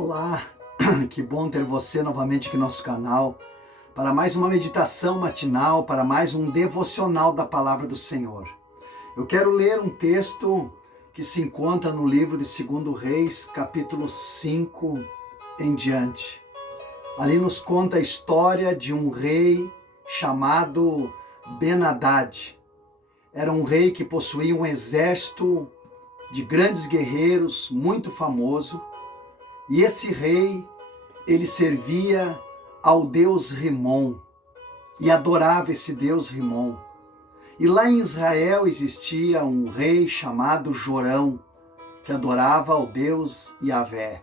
Olá, que bom ter você novamente aqui no nosso canal para mais uma meditação matinal, para mais um devocional da Palavra do Senhor. Eu quero ler um texto que se encontra no livro de 2 Reis, capítulo 5 em diante. Ali nos conta a história de um rei chamado Ben-Hadad. Era um rei que possuía um exército de grandes guerreiros, muito famoso. E esse rei, ele servia ao deus Rimon e adorava esse deus Rimon. E lá em Israel existia um rei chamado Jorão, que adorava ao deus Yahvé.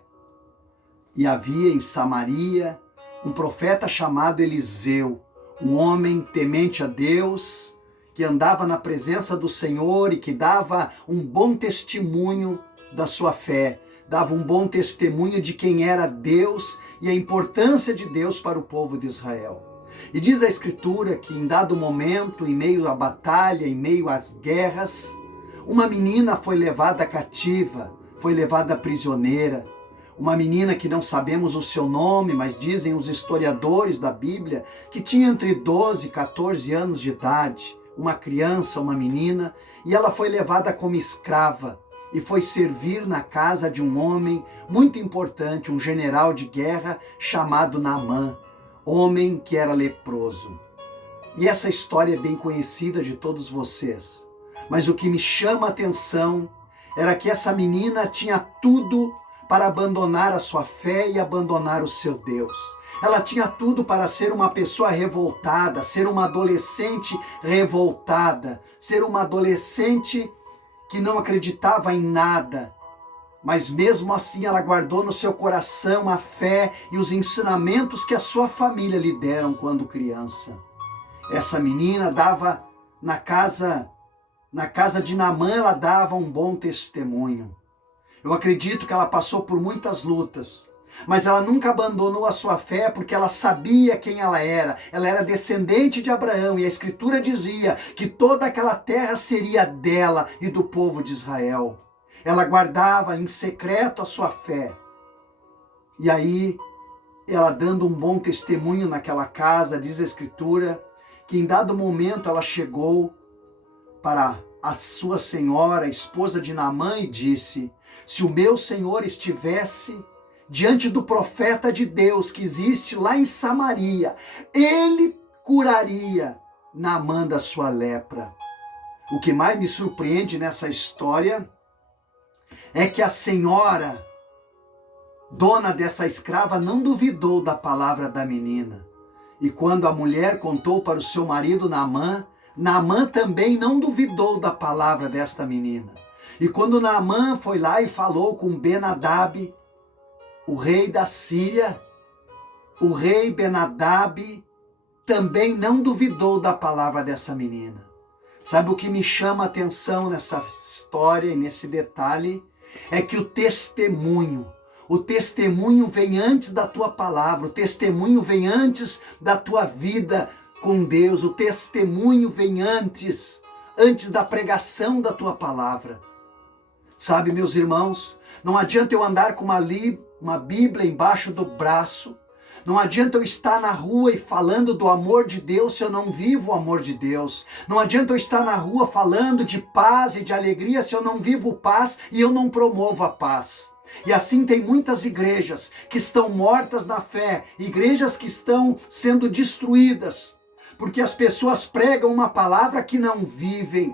E havia em Samaria um profeta chamado Eliseu, um homem temente a Deus, que andava na presença do Senhor e que dava um bom testemunho da sua fé, dava um bom testemunho de quem era Deus e a importância de Deus para o povo de Israel. E diz a Escritura que em dado momento, em meio à batalha, em meio às guerras, uma menina foi levada cativa, foi levada prisioneira. Uma menina que não sabemos o seu nome, mas dizem os historiadores da Bíblia que tinha entre 12 e 14 anos de idade, uma criança, uma menina, e ela foi levada como escrava e foi servir na casa de um homem muito importante, um general de guerra chamado Naamã, homem que era leproso. E essa história é bem conhecida de todos vocês. Mas o que me chama a atenção era que essa menina tinha tudo para abandonar a sua fé e abandonar o seu Deus. Ela tinha tudo para ser uma pessoa revoltada, ser uma adolescente revoltada, ser uma adolescente que não acreditava em nada, mas mesmo assim ela guardou no seu coração a fé e os ensinamentos que a sua família lhe deram quando criança. Essa menina dava na casa de Naamã, ela dava um bom testemunho. Eu acredito que ela passou por muitas lutas, mas ela nunca abandonou a sua fé porque ela sabia quem ela era. Ela era descendente de Abraão e a Escritura dizia que toda aquela terra seria dela e do povo de Israel. Ela guardava em secreto a sua fé. E aí, ela dando um bom testemunho naquela casa, diz a Escritura, que em dado momento ela chegou para a sua senhora, a esposa de Naamã, e disse: se o meu senhor estivesse diante do profeta de Deus que existe lá em Samaria, ele curaria Naamã da sua lepra. O que mais me surpreende nessa história é que a senhora, dona dessa escrava, não duvidou da palavra da menina. E quando a mulher contou para o seu marido Naamã, Naamã também não duvidou da palavra desta menina. E quando Naamã foi lá e falou com Ben-Hadad, o rei da Síria, o rei Ben-Hadad também não duvidou da palavra dessa menina. Sabe o que me chama a atenção nessa história e nesse detalhe? É que o testemunho vem antes da tua palavra, o testemunho vem antes da tua vida com Deus, o testemunho vem antes da pregação da tua palavra. Sabe, meus irmãos, não adianta eu andar com uma Bíblia embaixo do braço, não adianta eu estar na rua e falando do amor de Deus se eu não vivo o amor de Deus. Não adianta eu estar na rua falando de paz e de alegria se eu não vivo paz e eu não promovo a paz. E assim tem muitas igrejas que estão mortas na fé, igrejas que estão sendo destruídas, porque as pessoas pregam uma palavra que não vivem.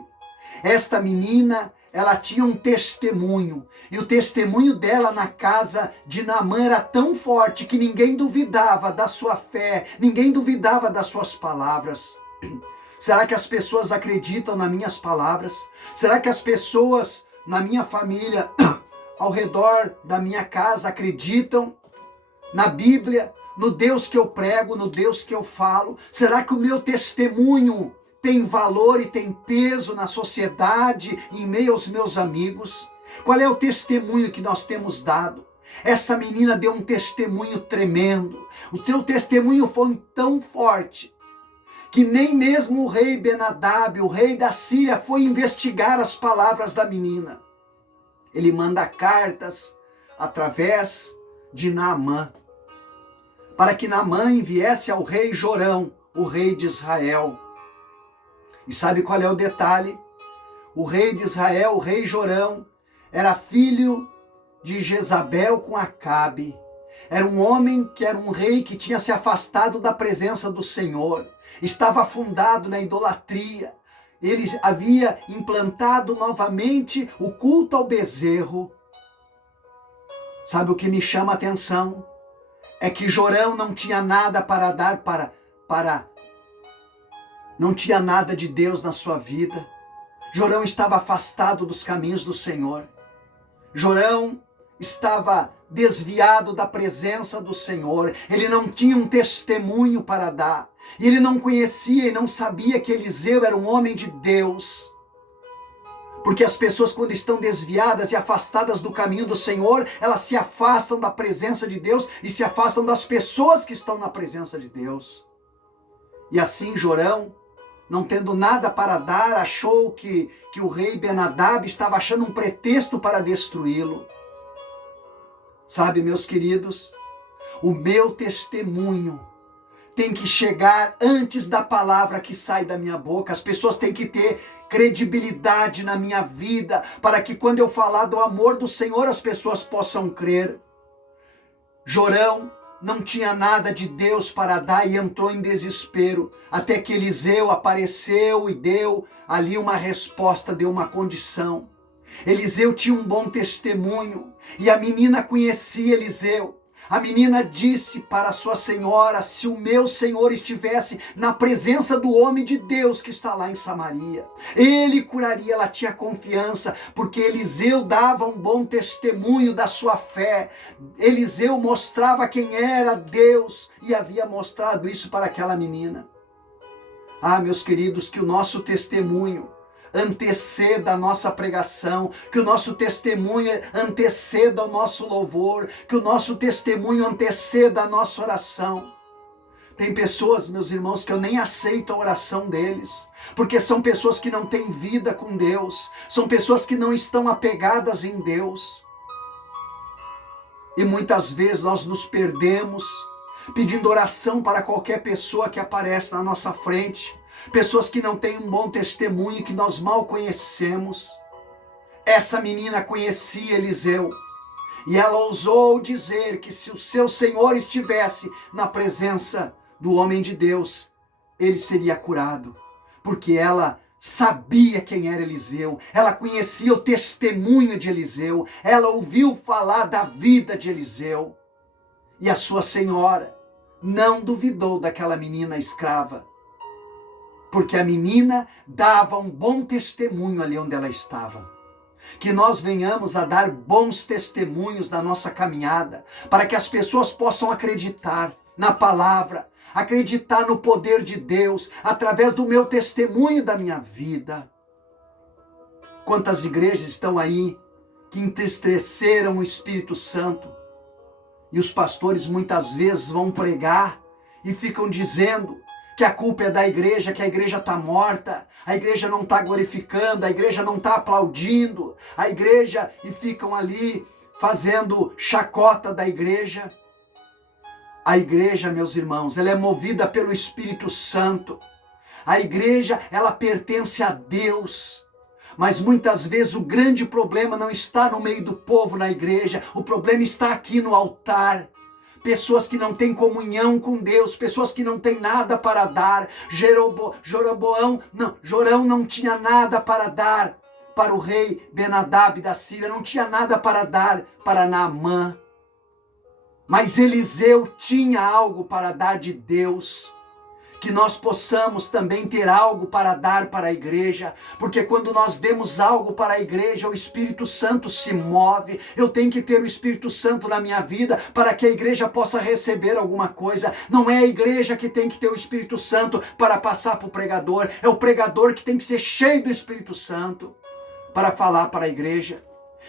Esta menina, ela tinha um testemunho, e o testemunho dela na casa de Naamã era tão forte que ninguém duvidava da sua fé, ninguém duvidava das suas palavras. Será que as pessoas acreditam nas minhas palavras? Será que as pessoas na minha família, ao redor da minha casa, acreditam na Bíblia, no Deus que eu prego, no Deus que eu falo? Será que o meu testemunho tem valor e tem peso na sociedade, em meio aos meus amigos? Qual é o testemunho que nós temos dado? Essa menina deu um testemunho tremendo. O teu testemunho foi tão forte que nem mesmo o rei Ben-Hadad, o rei da Síria, foi investigar as palavras da menina. Ele manda cartas através de Naamã, para que Naamã enviesse ao rei Jorão, o rei de Israel. E sabe qual é o detalhe? O rei de Israel, o rei Jorão, era filho de Jezabel com Acabe. Era um homem que era um rei que tinha se afastado da presença do Senhor. Estava afundado na idolatria. Ele havia implantado novamente o culto ao bezerro. Sabe o que me chama a atenção? É que Jorão não tinha nada para dar não tinha nada de Deus na sua vida. Jorão estava afastado dos caminhos do Senhor. Jorão estava desviado da presença do Senhor. Ele não tinha um testemunho para dar. E ele não conhecia e não sabia que Eliseu era um homem de Deus. Porque as pessoas, quando estão desviadas e afastadas do caminho do Senhor, elas se afastam da presença de Deus e se afastam das pessoas que estão na presença de Deus. E assim Jorão, não tendo nada para dar, achou que o rei Ben-Hadad estava achando um pretexto para destruí-lo. Sabe, meus queridos, o meu testemunho tem que chegar antes da palavra que sai da minha boca. As pessoas têm que ter credibilidade na minha vida, para que quando eu falar do amor do Senhor, as pessoas possam crer. Jorão não tinha nada de Deus para dar e entrou em desespero, até que Eliseu apareceu e deu ali uma resposta, deu uma condição. Eliseu tinha um bom testemunho e a menina conhecia Eliseu. A menina disse para sua senhora: se o meu senhor estivesse na presença do homem de Deus que está lá em Samaria, ele curaria. Ela tinha confiança, porque Eliseu dava um bom testemunho da sua fé. Eliseu mostrava quem era Deus e havia mostrado isso para aquela menina. Ah, meus queridos, que o nosso testemunho anteceda a nossa pregação, que o nosso testemunho anteceda o nosso louvor, que o nosso testemunho anteceda a nossa oração. Tem pessoas, meus irmãos, que eu nem aceito a oração deles, porque são pessoas que não têm vida com Deus, são pessoas que não estão apegadas em Deus. E muitas vezes nós nos perdemos pedindo oração para qualquer pessoa que aparece na nossa frente, pessoas que não têm um bom testemunho, que nós mal conhecemos. Essa menina conhecia Eliseu e ela ousou dizer que se o seu senhor estivesse na presença do homem de Deus, ele seria curado, porque ela sabia quem era Eliseu, ela conhecia o testemunho de Eliseu, ela ouviu falar da vida de Eliseu. E a sua senhora não duvidou daquela menina escrava, porque a menina dava um bom testemunho ali onde ela estava. Que nós venhamos a dar bons testemunhos da nossa caminhada, para que as pessoas possam acreditar na palavra, acreditar no poder de Deus, através do meu testemunho da minha vida. Quantas igrejas estão aí que entristeceram o Espírito Santo, e os pastores muitas vezes vão pregar e ficam dizendo que a culpa é da igreja, que a igreja está morta, a igreja não está glorificando, a igreja não está aplaudindo, a igreja, e ficam ali fazendo chacota da igreja. A igreja, meus irmãos, ela é movida pelo Espírito Santo. A igreja, ela pertence a Deus. Mas muitas vezes o grande problema não está no meio do povo na igreja, o problema está aqui no altar. Pessoas que não têm comunhão com Deus, pessoas que não têm nada para dar. Jorão não tinha nada para dar para o rei Ben-Hadad da Síria, não tinha nada para dar para Naamã. Mas Eliseu tinha algo para dar de Deus. Que nós possamos também ter algo para dar para a igreja, porque quando nós demos algo para a igreja, o Espírito Santo se move. Eu tenho que ter o Espírito Santo na minha vida para que a igreja possa receber alguma coisa. Não é a igreja que tem que ter o Espírito Santo para passar para o pregador, é o pregador que tem que ser cheio do Espírito Santo para falar para a igreja.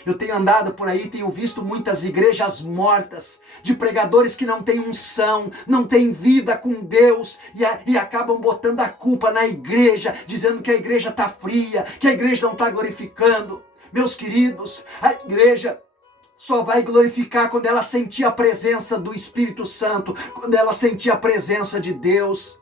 Eu tenho andado por aí, tenho visto muitas igrejas mortas, de pregadores que não têm unção, não têm vida com Deus, e acabam botando a culpa na igreja, dizendo que a igreja está fria, que a igreja não está glorificando. Meus queridos, a igreja só vai glorificar quando ela sentir a presença do Espírito Santo, quando ela sentir a presença de Deus.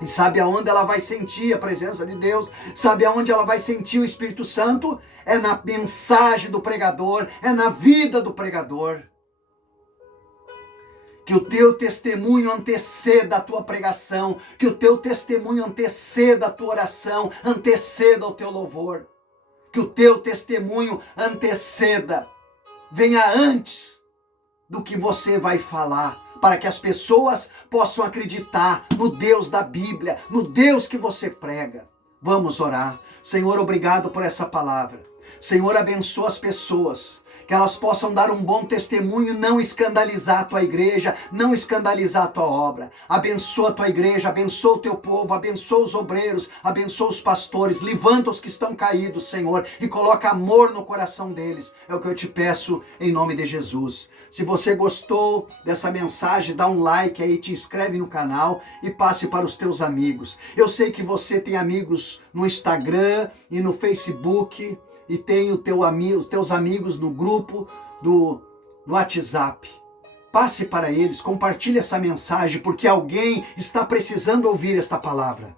E sabe aonde ela vai sentir a presença de Deus? Sabe aonde ela vai sentir o Espírito Santo? É na mensagem do pregador, é na vida do pregador. Que o teu testemunho anteceda a tua pregação, que o teu testemunho anteceda a tua oração, anteceda o teu louvor. Que o teu testemunho anteceda, venha antes do que você vai falar, para que as pessoas possam acreditar no Deus da Bíblia, no Deus que você prega. Vamos orar. Senhor, obrigado por essa palavra. Senhor, abençoa as pessoas, que elas possam dar um bom testemunho, não escandalizar a tua igreja, não escandalizar a tua obra. Abençoa a tua igreja, abençoa o teu povo, abençoa os obreiros, abençoa os pastores, levanta os que estão caídos, Senhor, e coloca amor no coração deles. É o que eu te peço em nome de Jesus. Se você gostou dessa mensagem, dá um like aí, te inscreve no canal e passe para os teus amigos. Eu sei que você tem amigos no Instagram e no Facebook, e tem os teus amigos no grupo do WhatsApp. Passe para eles, compartilhe essa mensagem, porque alguém está precisando ouvir esta palavra.